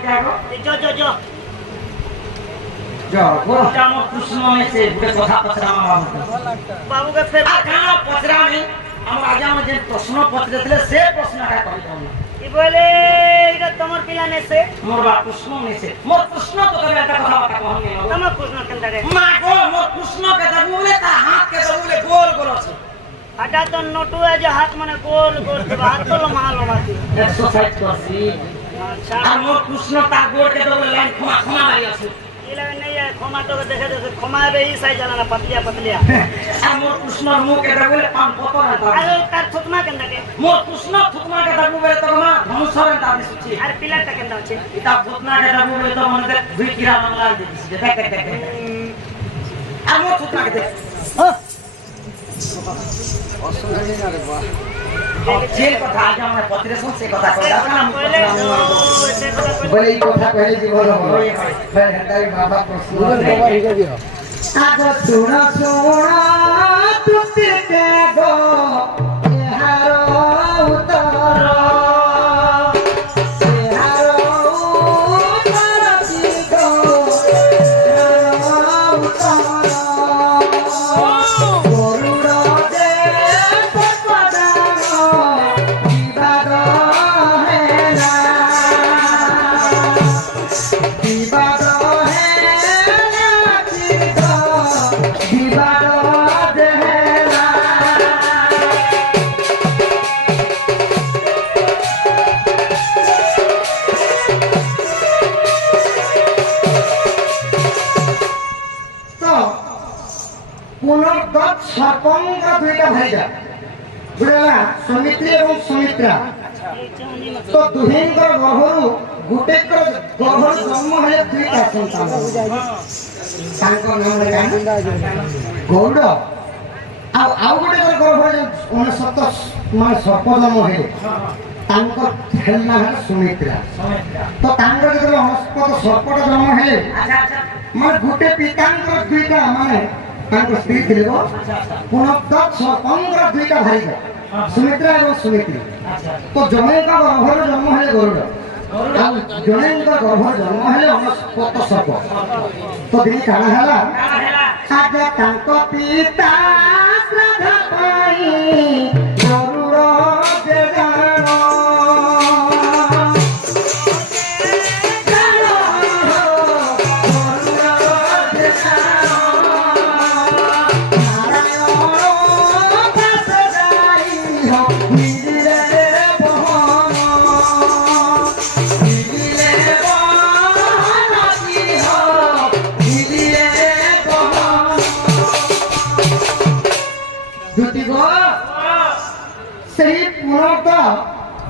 जो जो जो जो गोटा मो कृष्ण में से गुटे कथा पचरा बाबू के फिर काना पचरा में हम राजा में जे प्रश्न पचरेतले से प्रश्न का कहि कहू ई बोले इरा तमर पिला ने से मोर बा कृष्ण में से मोर कृष्ण तो करे का कथा बता कहनी तमर कृष्ण केंदा रे मा गो मोर कृष्ण के दबुले ता हाथ के दबुले गोल गोल আছে हटा तो नोटू है जो हाथ मने गोल गोल के हाथ तो लम्हा लम्हाती एक्सरसाइज करसी अच्छा আর মোর কৃষ্ণ তা গোড় কে দবলে লাইন খমা খমা মারি আছে इला नहीं है खोमा तो देखे देखे खोमा बे ई साइज जाना पतलिया पतलिया আর মোর কৃষ্ণ মুখ কে দবলে পান পতর না अरे तार थुकमा केंदा के মোর কৃষ্ণ থুকমা কে দবলে তো না ধনুষরে তা দিছি अरे पिला टा केंदा আছে ইতা থুকমা কে দবলে তো মনে দুই কিরা বাংলা দিছি দেখ দেখ দেখ আর মোর থুকমা কে দেখ অসুবিধা না রে বাহ যে কথা আজ আমরা পত্রে শুনছে কথা কইলা না বলে এই কথা কইলে জীবন বলে হেতাই বাবা প্রশ্ন আগ শুন শুন তুতে তে গো এহার উত্তর এহার উত্তর কি গো এহার উত্তর सर्पंगा दुईटा भाईजा बुझला समित्री एवं सुमित्रा तो दुहिंकर गहरु गुटे गहर जन्म है दुईटा संतान तांको नाम लेगा गौड़ आउ गुटे गहर 69 मान सर्प जन्म है तांको हेलना है सुमित्रा तो तांको जब हस्पत सर्पटा जन्म है माने गुटे पितांकर दुईटा माने तांको स्त्री थिले पुनः सर्पंगर दुईटा भाईजा सुमित्रा एवं सुमित्री तो जने का गर्भर जन्म है गरुड़ आ जने का गर्भर जन्म है अनस्पत सर्प तो दिन काना हला आगे तांको पिता श्राद्ध पाई गरुड़ जे जानो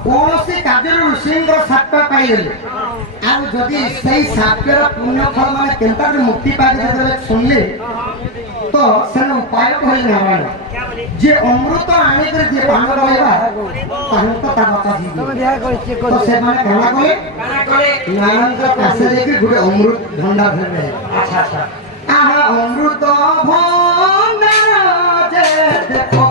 कौन कार्य ऋषिंग साप पाइले आउ जदि सही साप्यर पुण्य फल माने केनता मुक्ति पाके जदि सुनले तो सेन उपाय होई ना जे अमृत आनी कर जे पान रहबा ताहु तो ता बता दी तुम देहा कर चेक कर तो से माने काना करे नानंद पासे लेके गुडे अमृत भंडार धरले अच्छा अच्छा आहा अमृत भंडार जे देखो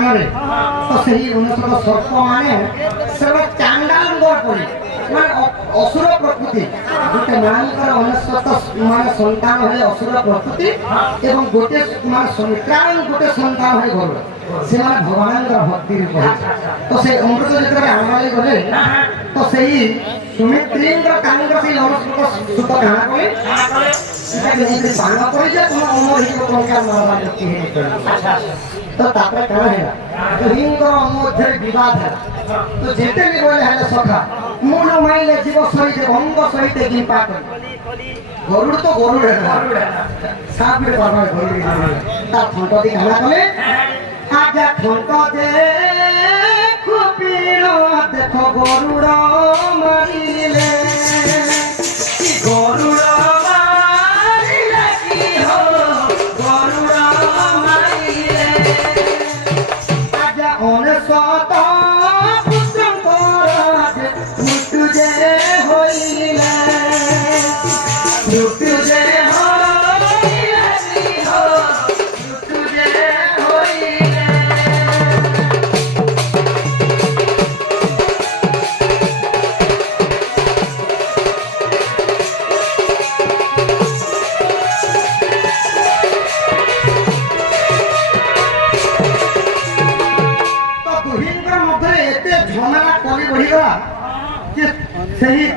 तो सही उन्नत सर्प माने सब चांडाल गोर पड़ी माने असुर प्रकृति गोटे मानकर अनस्वत माने संतान है असुर प्रकृति एवं गोटे माने संक्रांत गोटे संतान है गरुड़ से माने भगवान भक्ति रूप तो से अमृत जेतरे आमाले गले तो सही सुमित्रींद्र कांग्र से अनस्वत सुत गाना कोले इटा के पाना पड़ी जे तुम अमर ही को का मारवा देती है तो तापर कहा है हिंग मध्य विवाद है तो जेते भी बोले है सखा मूल माइले जीव सहित भंग सहित गिंपा गरुड़ तो गरुड़ है साफ में बाबा गरुड़ ता फंटो दी गाना कले आजा फंटो दे खुपीरो देखो गरुड़ मारिले गरुड़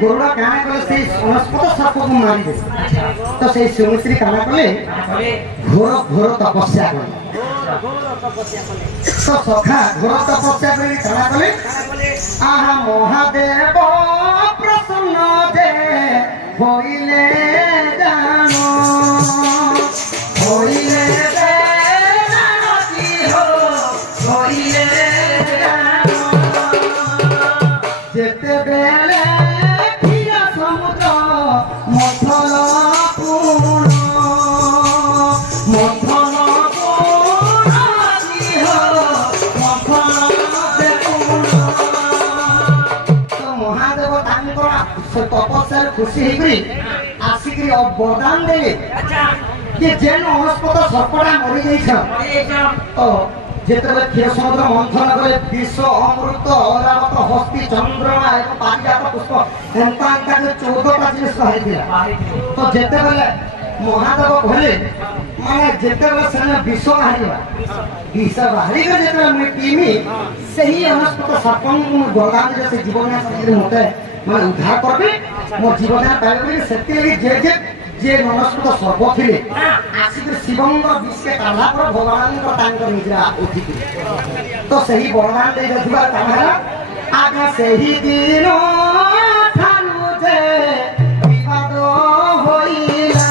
ଗରୁଡ଼ କାଣା କଲେ ସେଇ ସମସ୍ତ ସର୍ପକୁ ମାରି ଦେଲେ ତ ସେଇ ସୁମିତ୍ରୀ କାଣା କଲେ ଘୋର ଘୋର ତପସ୍ୟା କଲେ ତ ସଖା ଘୋର ତପସ୍ୟା କରି କାଣା କଲେ ଆହା ମହାଦେବ ପ୍ରସନ୍ନ ଯେ হইলে জানো হইলে জানো কি হইলে জানো যেতেবেলে ক্ষীর সমুদ্র মথন পূর্ণ মথন পূর্ণ কি মথন পূর্ণ তো মহাদেব তাঙ্কর তপস্যার খুশি হইকরি আসিকি বরদান দেলে যে যেন অনস্পত সর্পটা মরি যাইছ তো যেতবে ক্ষীর সমুদ্র মন্থন করে বিশ্ব অমৃত অরাবত হস্তি চন্দ্রমা এবং পারিজাত পুষ্প এমতা 14টা জিনিস বাহারিলা তো যেতেবেলে মহাদেব কহিলে মানে যেতেবেলে সেনে বিষ বাহারিবা বিষ বাহারিলে যেতেবেলে মুই পিমি সেই অনস্পত সর্পଙ୍କୁ বরদান দিয়ে সে জীবনে মতে মানে উদ্ধার করবে মোর জীবনে পাইবে সেতি লাগি যে মনস্পত সর্প ଥିଲେ ଆସିକି ଶିବଙ୍କ ବିଷକେ କାଢ଼ିଲା ପରେ ଭଗବାନଙ୍କ ତାଙ୍କ ନିଜର ଉଠିଥିଲେ ତ ସେହି ବରଦାନ ଦେଇ ଦେଇଥିବା କାମ ହେଲା ଆଜ୍ଞା ସେହି ଦିନ ଠାରୁ ଯେ ବିବାଦ ହୋଇଲା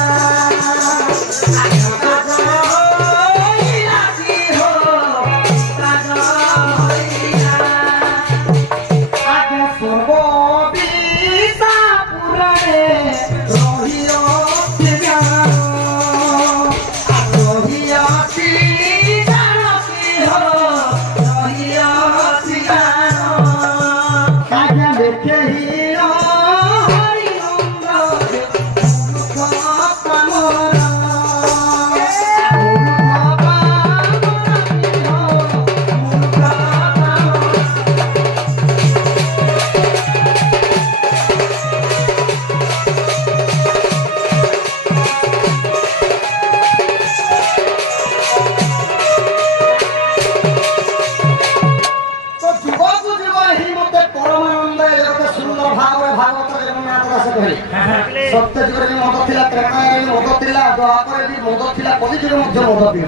সত্য যুগের মদ লা ত্রেতায়ুগের মদ লা দ্বাপরের মদ লা কলিযুগের মধ্যে মদ পিউ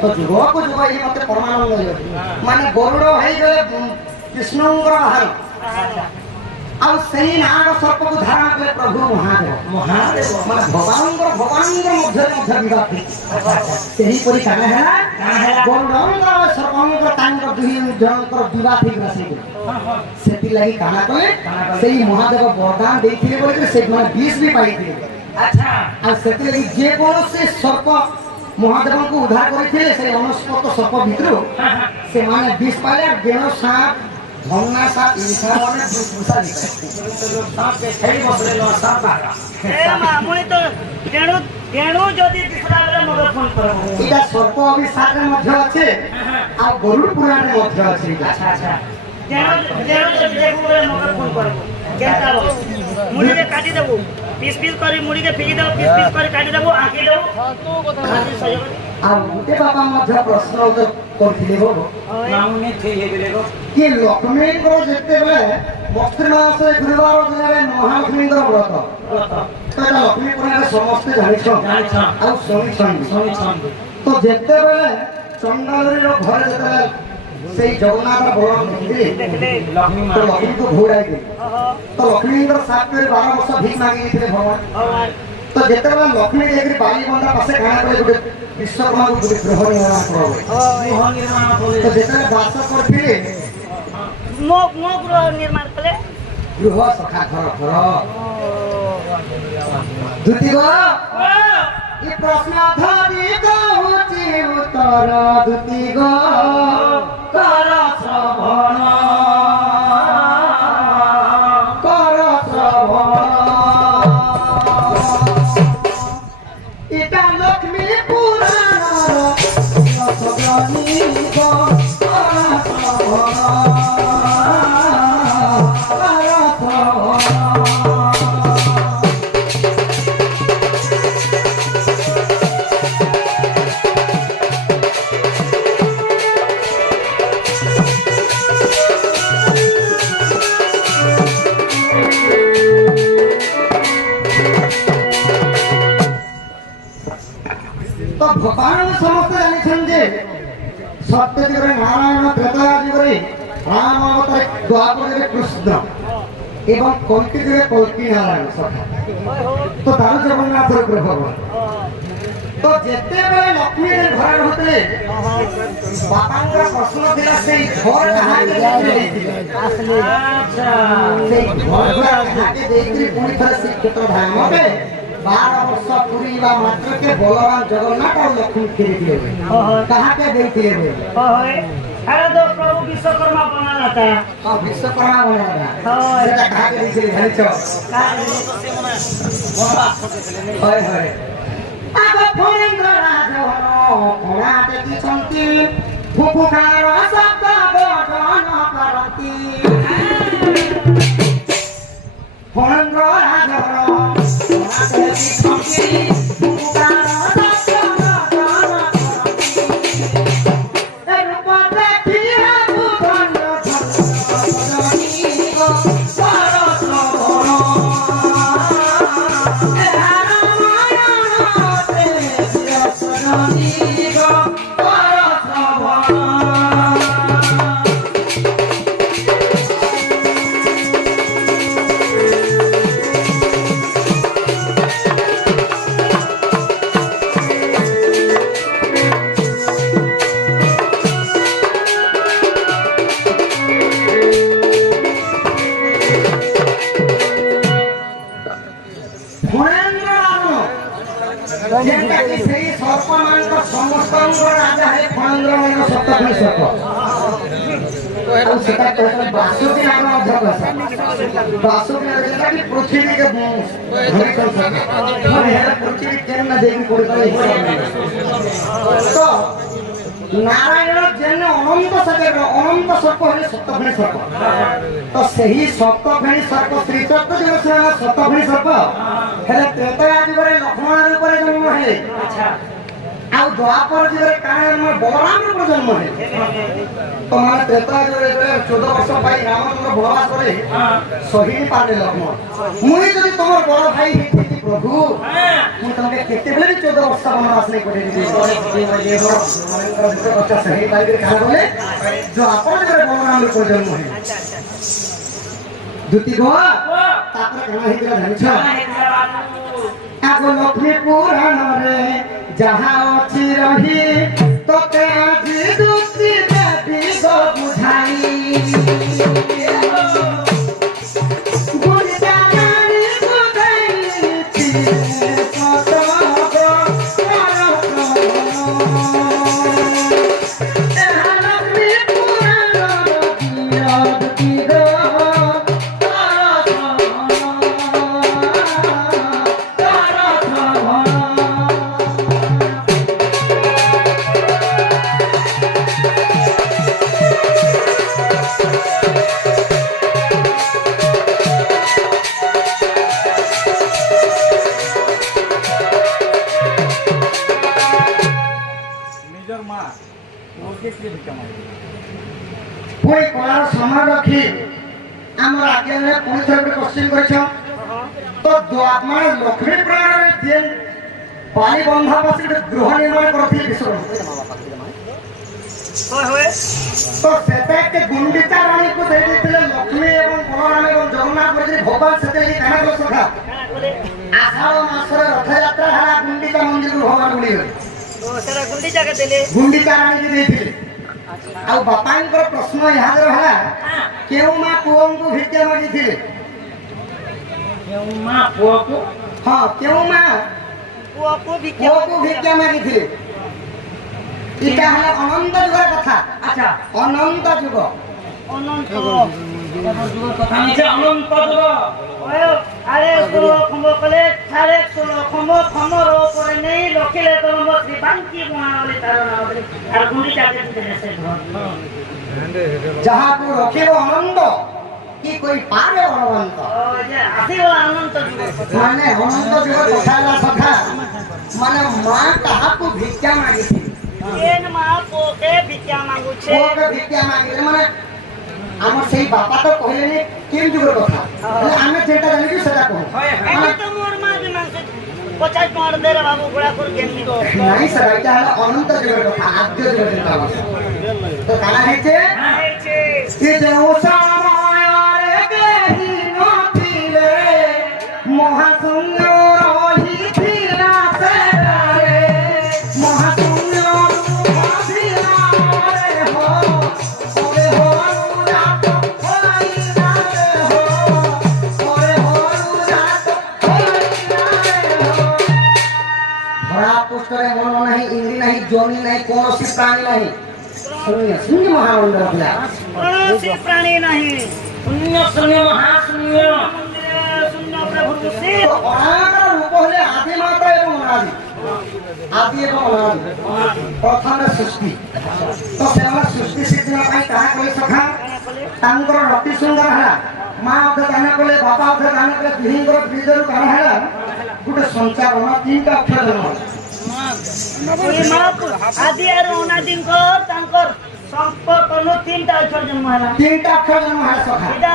তো যুগকু যুগ এই মতে পরমানন্দ মানে গরুড় হয়ে গেলে কৃষ্ণঙ্কর বাহার ଆଉ ସେଇ ନାଁର ସର୍ପକୁ ଧାରଣ କଲେ ପ୍ରଭୁ ମହାଦେବ ମହାଦେବ ମାନେ ଭଗବାନଙ୍କର ମଧ୍ୟରେ ମଧ୍ୟ ବିବାଦ ସେହିପରି କାମ ହେଲା ଗରୁଡ଼ଙ୍କର ସର୍ପଙ୍କର ତାଙ୍କ ଦୁଇ ଜଣଙ୍କର ବିବାଦ ହେଇଗଲା ସେଇଠି ସେଥିଲାଗି କାମ କଲେ ସେଇ ମହାଦେବ ବରଦାନ ଦେଇଥିଲେ ବୋଲି ସେମାନେ ବିଷ ବି ପାଇଥିଲେ ଆଉ ସେଥିଲାଗି ଯେକୌଣସି ସର୍ପ ମହାଦେବଙ୍କୁ ଉଦ୍ଧାର କରିଥିଲେ ସେଇ ଅନସ୍ପତ ସର୍ପ ଭିତରୁ ସେମାନେ ବିଷ ପାଇଲେ ଗେଣ ସାପ ধন্না সাপ ইনসা মানে বুসা দিছে সাপ কে খেলি বসলে লো সাপ বাগা এ মা মই তো তেণু যদি দিছরা বেলে মগ ফোন করব এটা সর্প অভিশাপের মধ্যে আছে আর গরুড় পুরাণের মধ্যে আছে আচ্ছা আচ্ছা তেণু যদি দেখব বেলে মগ ফোন করব কেনটা মুড়িকে কাটি দেব পিস করে মুড়িকে ফেকি দেব পিস করে কাটি দেব আঁকি দেব তো কথা আর গোটে বাবা মধ্যে প্রশ্ন করছিলে গো নামনে থেকে গেলে গো কি লক্ষ্মীଙ୍କର ଯେତେବେଳେ ବକ୍ତ୍ରୀ ମାସରେ ଗୁରୁବାର ଦିନରେ ମହାଲକ୍ଷ୍ମୀଙ୍କର ବ୍ରତ ସେଟା ଲକ୍ଷ୍ମୀ ପୁରାଣରେ ସମସ୍ତେ ଜାଣିଛନ୍ତି ଆଉ ଶୁଣିଛନ୍ତି ତ ଯେତେବେଳେ ଚଣ୍ଡାଲରୀର ଘରେ ଯେତେବେଳେ ସେଇ ଜଗନ୍ନାଥ ବଳରାମ ଦେଖିଲେ ଲକ୍ଷ୍ମୀଙ୍କୁ ଘୋଡ଼ାଇଥିଲେ ତ ଲକ୍ଷ୍ମୀଙ୍କର 7 ରୁ 12 ବର୍ଷ ଭିକ ମାଗିଥିଲେ ଭଗବାନ ତ ଯେତେବେଳେ ଲକ୍ଷ୍ମୀ ଯାଇକି ବାଲିବନ୍ଧା ପାଶେ କାଣା କଲେ ଗୋଟେ ବିଶ୍ୱକର୍ମାକୁ ଗୋଟେ ଗୃହ ନିର୍ମାଣ କଲେ ତ ଯେତେବେଳେ ବାସ କରିଥିଲେ ମୋ ଗୃହ ନିର୍ମାଣ କଲେ ଗୃହ ସଖା ଘର ଦୁତି ଗো এই প্রশ্ন ধরি কହୁছি উত্তর দুতি গো কর শ্রবণ এটা লক্ষ্মী পুরাণর রসগনি গো কর শ্রবণ भगवान समस्त जानिछन जे सत्य जुगरे नारायण त्रेता जुगरे राम अवतार द्वापर रे कृष्ण एवं कल्कि जुगरे कल्कि नारायण सखा तो तार जगन्नाथ रे भगवान तो जेते बेले लक्ष्मी रे घर होतले बापांकर प्रश्न दिला से घर कहा के असली अच्छा से घर कहा के देकरी पूरी तरह से क्षेत्र धाम पे 12 वर्ष पूरीवा मात्र के बलराम जगन्नाथ और लक्ष्मी फेरी दिए कहा के देते हुए ओए अरे तो प्रभु विश्वकर्मा बनाना था हां विश्वकर्मा बनाना हां सेटा कहा के देते धनी छ हाय हाय अब फरेंद्र राजहर कोणा देखि छन्ति फुफुकार शब्द बदन करति फरेंद्र राजहर कोणा देखि छन्ति फुफुकार शब्द बदन करति रूप देखि भुवन धनी गो सरस बासुकी नाम बासुकी पृथ्वी के पृथ्वी केन देवी तो नारायण जेन अनंत सगर अनंत सर्प है सप्तफेणी सर्प तो सही सप्तफेणी सर्प श्री चक्र जो सप्तफेणी सर्प है त्रेता युग लक्ष्मण रूप जन्म है अच्छा आउ द्वापर जुगे कारण बलराम रूप जन्म है तो माने त्रेता जुगे 14 वर्ष भाई रामचंद्र वनवास करे सही पारे लक्ष्मण मुई जदि तोर बड़ भाई हिति प्रभु मु तमके केते बेले 14 वर्ष वनवास नहीं करे दी बच्चा सही पाई कहा बोले जो अपन जुगे बलराम रूप जन्म है दुति गो तापर कना हितरा धनि छ आगो लक्ष्मी पुराण रे जहाँ अच्छी रही तो ते आजी दूसरी देवी गो बुझाई गुणगानी बुझाई तीरे सतो गो लक्ष्मी पुराण याद की गो कोई कलार समान रखी आम आगे में पुणी थर क्वेश्चन कर तो माने लक्ष्मी पुराण रे जे पानी बंधा पासी गृह निर्माण करथि विश्व तो सेते के गुंडिचा रानी को दे देथिले लक्ष्मी एवं बलराम एवं जगन्नाथ मंदिर भगवान सेते ही काना कर सखा आषाढ़ मास रे रथ यात्रा हला गुंडिचा मंदिर को भगवान बुली तो सेरा गुंडिचा के देले गुंडिचा रानी के देथिले आ बापांकर प्रश्न यहाँ रहा केउ मां पुओं को भिक्षा मागी थिले केउ मां पुओ को हां केउ मां पुओ को भिक्षा मागी थिले इटा है अनंत जुगर कथा अच्छा अनंत जुग अनंत जुगर कथा निचे अनंत जुग ओए अरे सुनो खंबो कले सारे सुनो खंबो खमरो पर नहीं लोकेले तो मत बांकी बनावले तारना बोले और गुंडी चाटे देने से जहां को रोकेलो आनंद कि कोई पारे अनंत ओ जे आसीला अनंत जुग माने अनंत जुग कथाला सखा माने मां कहा को भिक्षा मागी थी केन मां पोके भिक्षा मांगु छे पोके भिक्षा मागी माने आम से बापा तो कहले केन जुगर कथा आमे जेटा जानि कि सेटा कह माने तो मोर मां जे मांग 50 ଟଙ୍କା ଦେ ରେ ବାବୁ ଗୁଡା କରି କେମିତି ନାଇଁ ସାର୍ ଏଇଟା ହେଲା ଅନନ୍ତ ଜୀବନ କଥା ଆଦ୍ୟ ଜୀବନ ଚିନ୍ତା ତ କାଣା ହେଇଛେ ସେ ଯେଉଁ ସମୟରେ କେହି ନଥିଲେ ମହାଶୂନ୍ୟ ରହିଥିଲା ସେଠାରେ ମହାଶୂନ୍ୟ ରହିଥିଲା ରେ ହୋ ଓରେ ହୋ ରାତ ହୋଇଲା ରେ ହୋ ଓରେ ହୋ ରାତ ହୋଇଲା ରେ ହୋ ଧରା ପୃଷ୍ଠରେ ମନ ନାହିଁ ଇନ୍ଦ୍ରି ନାହିଁ ଜମି ନାହିଁ କୌଣସି ପ୍ରାଣୀ ନାହିଁ ଶୂନ୍ୟ ମହାମଣ୍ଡଳ ଥିଲା କୌଣସି ପ୍ରାଣୀ ନାହିଁ ଶୂନ୍ୟ ଶୂନ୍ୟ ମହାଶୂନ୍ୟ ଶୂନ୍ୟ ପ୍ରଭୁ ସେ ଅନାଙ୍କର ରୂପ ହେଲେ ଆଦି ମାତା ଏବଂ ଅନାଦି ଆଦି ଏବଂ ଅନାଦି ପ୍ରଥମେ ସୃଷ୍ଟି ତ ସେମାନେ ସୃଷ୍ଟି ସିଦ୍ଧିର ପାଇଁ ତାହା କଲେ ସଖା ତାଙ୍କର ଅତି ସୁନ୍ଦର ହେଲା ମା ଅଧେ ଦାନ କଲେ ବାପା ଅଧେ ଦାନ କଲେ ଦୁହିଁଙ୍କର ବୀଜରୁ କାଣ ହେଲା ଗୋଟେ ସଞ୍ଚାରଣ ତିନିଟା ଅକ୍ଷର ଜନ୍ମ ଆଦି ଆରୁ ଅନାଦିଙ୍କ ତାଙ୍କର ସମ୍ପର୍କରୁ ତିନିଟା ଅକ୍ଷର ଜନ୍ମ ହେଲା ତିନିଟା ଅକ୍ଷର ଜନ୍ମ ହେଲା ସଖା ଏଇଟା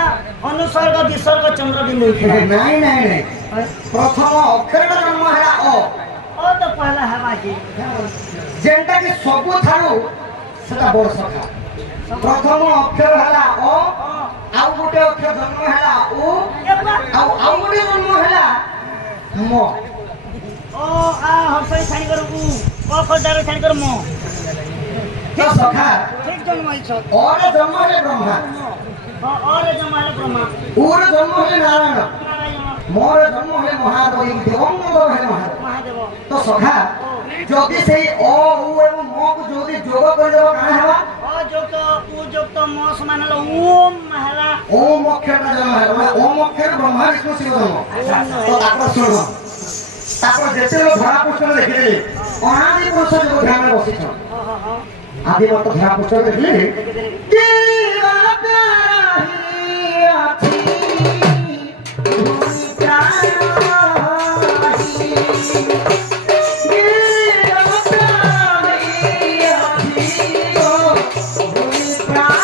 ଅନୁସର୍ଗ ବିସର୍ଗ ଚନ୍ଦ୍ର ବିନ୍ଦୁ ନାଇଁ ନାଇଁ ନାଇଁ ପ୍ରଥମ ଅକ୍ଷରଟା ଜନ୍ମ ହେଲା ଅ ଓ ତ ପହଲା ହେବା କି ଯେନ୍ଟା କି ସବୁଠାରୁ ସେଟା ବଡ ସଖା ପ୍ରଥମ ଅକ୍ଷର ହେଲା ଅ ଆଉ ଗୋଟେ ଅକ୍ଷର ଜନ୍ମ ହେଲା ଉ ଆଉ ଗୋଟେ ଜନ୍ମ ହେଲା ମ ଓ ଆ ହର୍ଷଇ ଛାଣି କରକୁ କ ଖର୍ଦାର ଛାଣି କର ମ ତ ସଖା ଠିକ ଜନ୍ମ ହେଇଛ ଅରେ ଜନ୍ମ ହେଲେ ବ୍ରହ୍ମା ଅରେ ଜନ୍ମ ହେଲେ ବ୍ରହ୍ମା ଉରେ ଜନ୍ମ ହେଲେ ନାରାୟଣ ନାରାୟଣ ମୋର ଜନ୍ମ ହେଲେ ମହାଦେବ ଏଇ ଦେବଙ୍ଗ ହେଲେ ମହାଦେବ ମହାଦେବ ତ ସଖା ଯଦି ସେଇ ଅ ଉ ଏବଂ ମ କୁ ଯଦି ଯୋଗ କରିଦେବ କାଣା ହେବା ଅଯୁକ୍ତ ଉଯୁକ୍ତ ମ ସମାନ ହେଲା ଓମ୍ ହେଲା ଓମ୍ ଅକ୍ଷରଟା ଜନ୍ମ ହେଲା ମାନେ ଓମ୍ ଅକ୍ଷର ବ୍ରହ୍ମା ବିଷ୍ଣୁ ଶିବ ଜନ୍ମ ତ ତାପରେ ଶୁଣ ତାପରେ ଯେତେବେଳେ ଧରା ପୃଷ୍ଠରେ ଦେଖିଦେଲେ ଅନାଦି ପୁରୁଷ ଯୋଗ ଧ୍ୟାନରେ ବସିଛ ଆଦି ମତ ଧରା ପୃଷ୍ଠରେ ଦେଖିଲେ କିବା ପ୍ୟାରା ହି ଅଛି ଭୂମି ପ୍ରାଣ ହି କିବା ପ୍ୟାରା ହି ଅଛି ଭୂମି ପ୍ରାଣ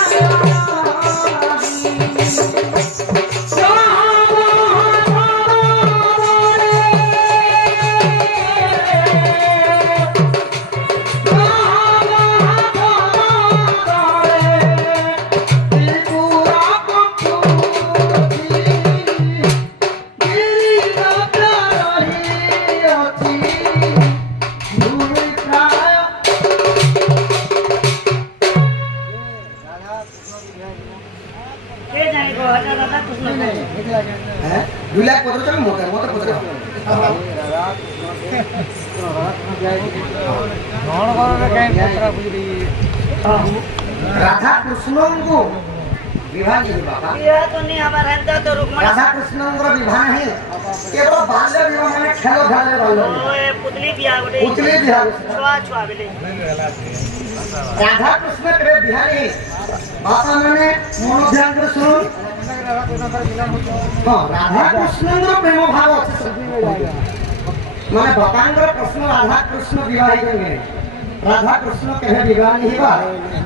কে জানিব এটা দাদা কৃষ্ণ হ্যাঁ 2 লাখ পত্র চাল মত পত্র রাধা কৃষ্ণଙ୍କୁ বিবাহ କରି ବାପା বিয়া তো নি আবার হেলতা তো রুকমণি রাধা কৃষ্ণଙ୍କର বিবাহ ନାହିଁ କେବଳ ବାଲ୍ୟ ବିବାହ ମାନେ ଖେଳ ଖେଳରେ ବାଲ୍ୟ ওয়ে পুতলি বিয়া গটে ପୁତଳି ବିବାହ ছুয়া ছুয়া বেলে রাধা কৃষ্ণ କେବେ ବିବାହ ନାହିଁ ବାପା ମାନେ ମନ ଧ୍ୟାନ କରି ଶୁଣ ହଁ ରାଧା କୃଷ୍ଣଙ୍କର ପ୍ରେମ ଭାବ ଅଛି ମାନେ ବାପାଙ୍କର ପ୍ରଶ୍ନ ରାଧା କୃଷ୍ଣ ବିବାହ ହେଇଛନ୍ତି ରାଧା କୃଷ୍ଣ କେବେ ବିବାହ नहीं ହେବା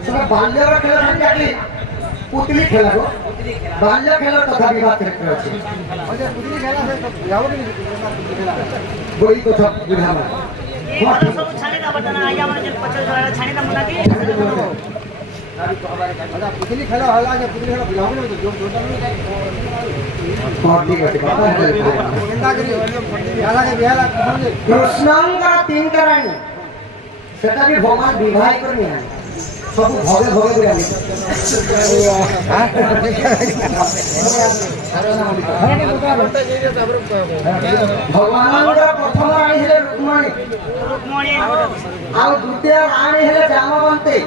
ସେଟା ବାଲ୍ୟର ଖେଳ ଯେମିତି ପୁତଳି ଖେଳର ବାଲ୍ୟ ଖେଳ ତଥା ବିବାହ ଚରିତ୍ର ଅଛି ବହି କଥା ବୁଝାବା এই বড় সব ছানি না বটনা আইয়া মানে যে পছল ধরা ছানি না মনা কি পুতলি খেলা হলা যে পুতলি খেলা বিবাহ করে তো জোর জোরটা नहीं ହଁ ଠିକ ଅଛି ବାପା केंदा करी बिहाला समझे କୃଷ୍ଣଙ୍କର ତିନିଟା ରାଣୀ ସେଟା ବି ଭଗବାନ ବିବାହ କରି ନାହିଁ ସବୁ ଭଗେ ଭଗେ କରି ଆଣି ଭଗବାନଙ୍କର ପ୍ରଥମ ରାଣୀ ହେଲେ ରୁକ୍ମଣୀ রুকমণি ଆଉ ଦ୍ୱିତୀୟ ରାଣୀ ହେଲେ ଜାମବନ୍ତୀ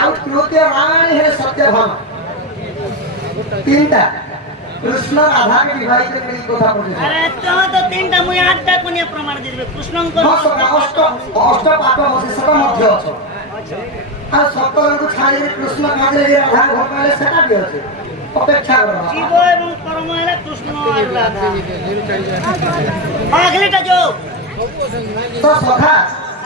ଆଉ ତୃତୀୟ ରାଣୀ ହେଲେ ସତ୍ୟଭାମା ତିନିଟା কৃষ্ণ রাধাকে বিবাহিত করে এই কথা বলেছে আরে তো তো তিনটা মুই আটটা কোনিয়া প্রমাণ দিবে কৃষ্ণঙ্ক অষ্ট অষ্ট পাঠ আছে সেটা মধ্যে আছে আর সত্যরূপ ছাড়িয়ে কৃষ্ণ কাঁদে রাধা ঘর পাইলে সেটা কি আছে অপেক্ষা করো জীব এবং পরম হলা কৃষ্ণ আর রাধা আগলেটা जो তো সখা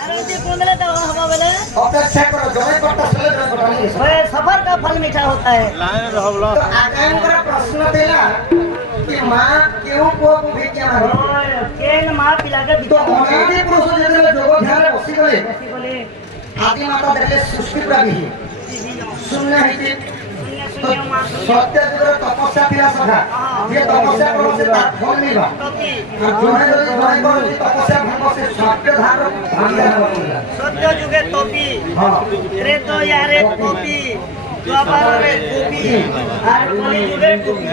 अरे जी कुंडले तो हवा बेले অপেক্ষা করো জয় করতে চলে জয় করতে नहीं ओए सफर का फल मीठा होता है तो आगामकर प्रश्न देला कि माँ क्यों को भिक्षा मांगे ओए केन मां ଲାଗେ তো অনাদি পুরুষ যেତେବେଳେ যোগ ধ্যানে বসিগলে বসি গলে আদি মাতা দেখলে সৃষ্টি পুরা বিহি শূন্য হইতে তো শূন্য মা সত্য যুগের তপস্যা ଥିଲା সখা যে তপস্যা করছে তার ফল নিবা তপি আর জনে যদি জনে করে তপস্যা ভাঙব সে সত্য ধার ভাঙিয়া নেব সত্য যুগে তপি হ্যাঁ ত্রেত ইয়ারে কপি দ্বাপরে কপি আর কলি যুগে কপি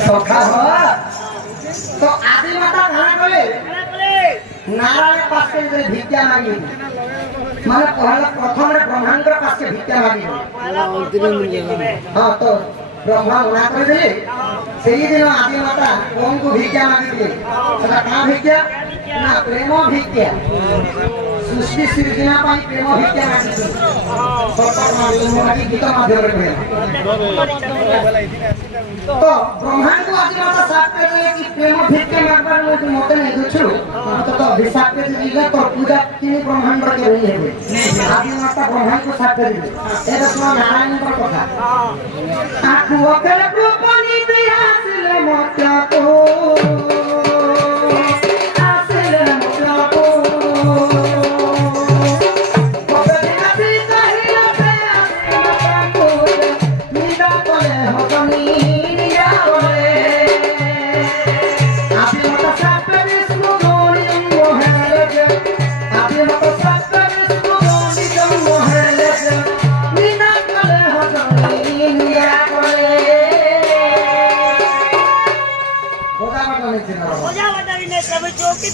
সখা হ তো আদি মাতা ধারণ করে নারায়ণ পাশে যে ভিক্ষা মাগি মানে পহলা প্রথমে ব্রহ্মাঙ্গর পাশে ভিক্ষা মাগি হ্যাঁ তো ব্রহ্মা মনা করে দিলে সেই দিন আদি মাতা কোনকু ভিক্ষা মাগিলে সেটা কাঁ ভিক্ষা না প্রেম ভিক্ষা সৃষ্টি সৃজনা পাই প্রেম ভিক্ষা মাগিছে গীত মাধ্যমে কহিলা তো ব্রহ্মাঙ্গ আদি মাতা সাত করে কি প্রেম ভিক্ষা মাগবার মতে নেই বুঝছো তো অভিশাপ করে দিলে তো পূজা তিনি ব্রহ্মাণ্ড কে রই হবে আদি মাতা ব্রহ্মাঙ্গ সাত করে দিলে এটা তোমার নারায়ণের কথা আঠু অকেলে প্রপনি দিয়ে আসলে মতলা তো আসলে মতলা তো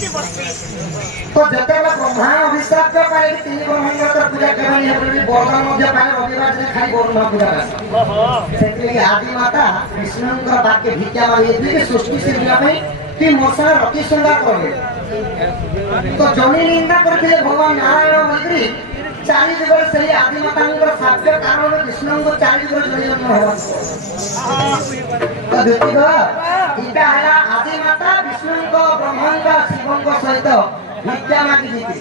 तो जतेला ब्रह्मा अभिशाप के पाए कि तीन ब्रह्मांड का पूजा करनी है बोली बरदान मध्य पाए रविवार दिन खाली ब्रह्मा पूजा कर सेके आदि माता विष्णु का वाक्य भिक्षा मारी है कि सृष्टि से बिना में कि मोसा रति संगा करे तो जनी निंदा करते भगवान नारायण मंत्री चारि जुगर से आदि माता का साध्य कारण विष्णु को चारि जुगर जनी जन्म हो तो देखिबा इटा है आदि माता विष्णु को ब्रह्मांड शिव को सहित भिक्षा मागी दीती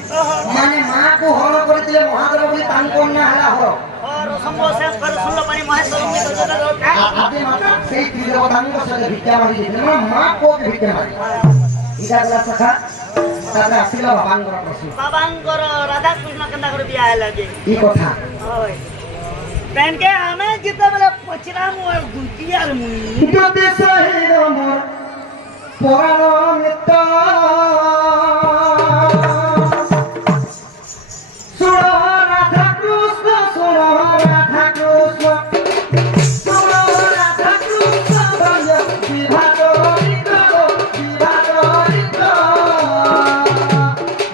माने मां को हरण करथिले महादेव बोली तांको ना हला हर और संबोधन कर सुनलो पानी महेश्वर में तो आदि माता सेई त्रिदेवतांको सहित भिक्षा मागी दीती माने मां को भिक्षा मागी इटा गला सखा तारा आसिला बाबांगर प्रश्न बाबांगर राधा कृष्ण कंदा कर बिया है लगे ई कथा ओय पेन के हमें जिते बेले पचरा मु गुटियार मुई যদি সহির মোর পরাণ মিত্র সুর রাধা কৃষ্ণ সুর রাধা কৃষ্ণ সুর রাধা কৃষ্ণ বল বিভাগ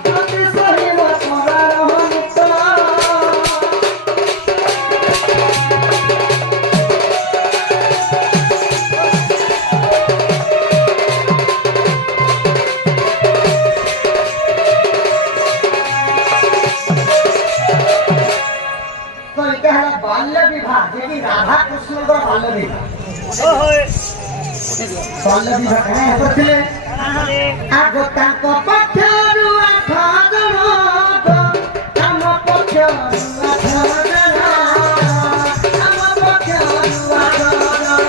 যদি সহি মোর পরাণ মিত্র तो এটা হলো বাল্য বিবাহ যেটি রাধা কৃষ্ণর বাল্য বিবাহ ओय বাল্য বিবাহ কেন হচ্ছিল अरे আগো তাଙ୍କ পক্ষରୁ আଠ জଣ ଆମ পক্ষରୁ ଆଠ ଜଣ ଆମ ପକ୍ଷରୁ ଆଠ ଜଣ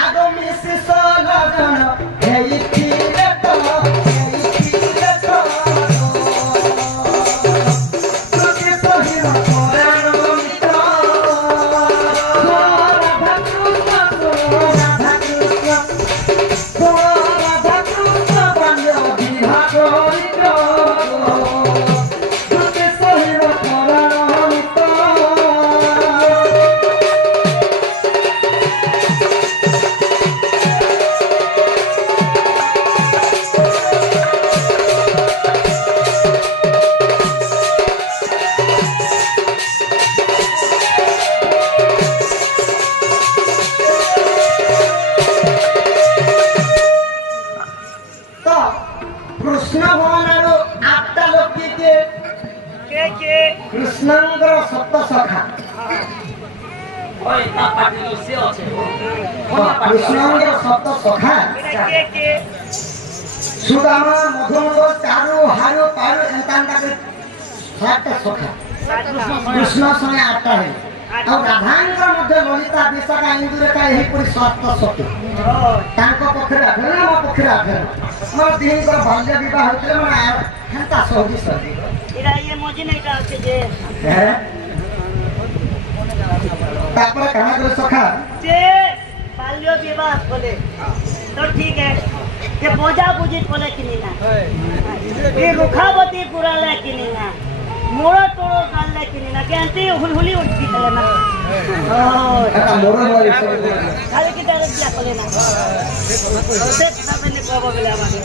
ଆଗ ମିଶି 16 ଜଣ ହେଇଥିଲେ ତ ଯଦି ସହିବ ପରାଣ ମିତ୍ର ରାଧା କୃଷ୍ଣ ରାଧା କୃଷ୍ଣ ରାଧା କୃଷ୍ଣ ବାଲ୍ୟ ବିବାହ ମିତ୍ର ଯଦି ସହିବ ପରାଣ ମିତ୍ର तो कृष्ण भगवान आठटा लोक के कृष्णंकर सप्त सखा कृष्णंकर सप्त सखा सुदामा मधुमंग चारु हारु पारु एंतांता के सात सखा कृष्ण समय आठटा है ଆଉ ରାଧାଙ୍କର ମଧ୍ୟ ଲଳିତା ବିଶାଖା ଇନ୍ଦୁରେଖା ଏହିପରି ସ୍ୱାସ୍ଥ୍ୟ ସତୀ ତାଙ୍କ ପକ୍ଷରେ ଆଠରେ ମୋ ପକ୍ଷରେ ଆଠରେ ମୋର ଦିହିଙ୍କର ବାଲ୍ୟ ବିବାହ ହେଉଥିଲେ ମାନେ ହେନ୍ତା ସହଜି ସହଜି ଏଇଟା ଇଏ ମଝି ନାଇଟା ଅଛି ଯେ ତାପରେ କାଣା করে ସଖା যে বাল্য বিবাহ বলে তো ঠিক আছে যে বোঝা বুঝি বলে কিনি না এই রুখাবতী পুরালে কিনি না মোড় টোড়ো কালে কিনি না কেনতে হুলহুলি উঠতি চলে না এটা মোর মারি খালি কি তারে দিয়া চলে না সে কথা নে কব বলে আমাকে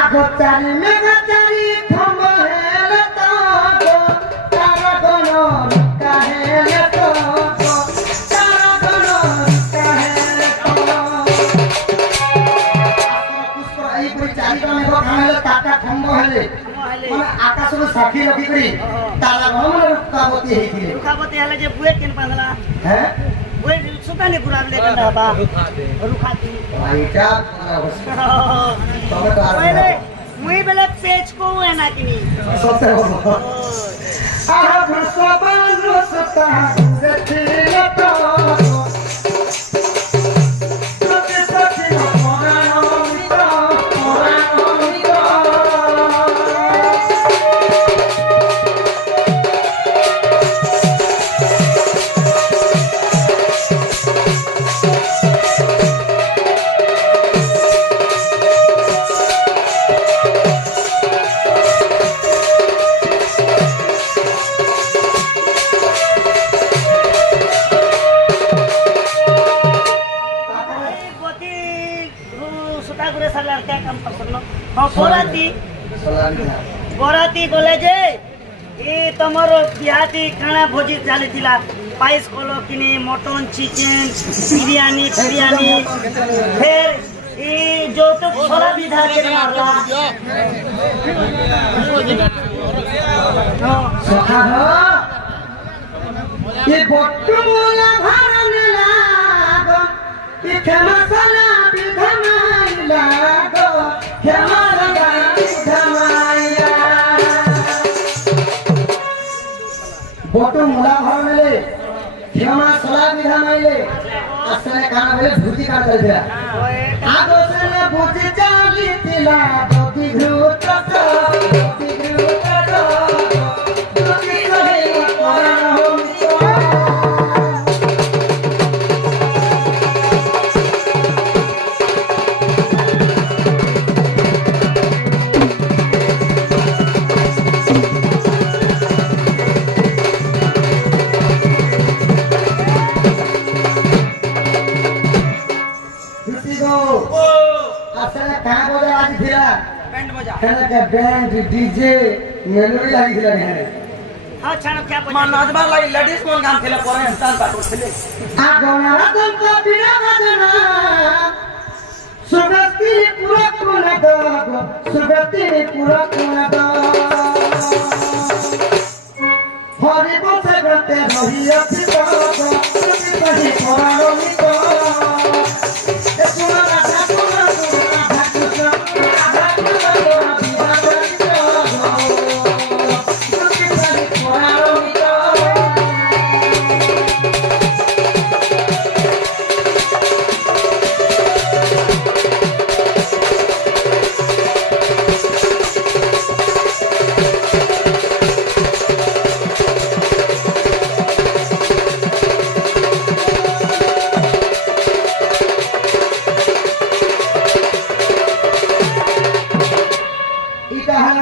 আগতারি মেঘাচারি থম হেলে তো তারা গণ কাহেলে তো তারা গণ কাহেলে তো পুষ্প এইপরি চারিটা মেঘ কাহেলে তাটা খম্ব হেলে মানে আকাশরে সাক্ষী রখি করি তারা গণ মানে রুকাবতী হেইছিলে রুখাবতী হলে যে বুয়ে কেন পাঁধলা হ্যাঁ বুয়ে সুতানি পুরালে কেন বা রুখাতি এইটা তবে তো আর পরে মুই বেলে পেজ কো এনা কিনি সত্যি বলো আহা ভুসবান রসতা দেখিলে তো সত্যি সত্যি মরানিত বরাতি গলে যে তোমার বিহাতি খানা ভোজি চালিছিলা পাইস কলো কিনি মটন চিকেন বিরিয়ানি ফিরিয়ানি ফের যৌতুক ছোলা বিধা করে মারলা সখা ये बट्टू मोला भरने लागो ये खेमसला बिधमाई लागो खेमसला बिधमाई बट्टू मोला भरने ले खेमसला बिधमाई ले असले काना बेले भूति काट दिला आगो से ने भूति चाली दिला भूति घृत तो भूति घृत तो भूति कहे पराण हो बैंड डीजे मेलोडी लागिला रे हां छानो क्या मा नाचबा लागि लेडीज कोन गान खेले परे हस्तान पाटो खेले आ गणरा तंक बिना बजना सुगति पूरा कोना द सुगति पूरा कोना द हरि बसे गते रहिया पिता सुगति कहि परारो मितो ए सुना राधा सुना राधा कृष्ण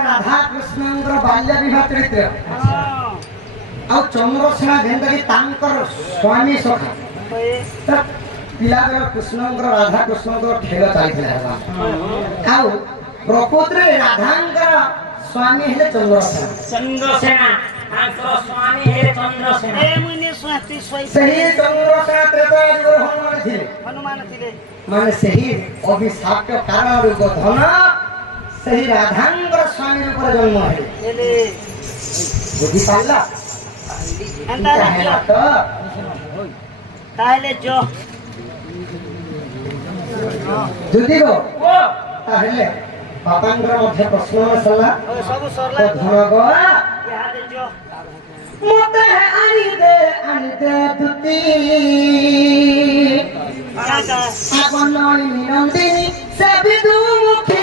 राधा कृष्ण बाल्य विवाह चरित्र आ चंद्रसेना जेनटा कि तांकर स्वामी सखा त पिलागर कृष्णंकर राधा कृष्णंकर खेल चलथिला आ प्रकृति राधांकर स्वामी हेले चंद्रसेना तांकर स्वामी हे चंद्रसेना ए मुनि स्वाति सोई सही चंद्रसेना त्रेता युग हनुमान थिले माने सही अभिशाप कारण रूप धन सही राधांकर स्वामी रूप जन्म हेले बुद्धि पाला তাহলে जो যদি গো তাহলে বাপাঙ্গর মধ্যে প্রশ্ন সলা सब सरला ধন গো ইহাতে जो मते आनी दे दुती अपन नंदिनी से विदुमुखी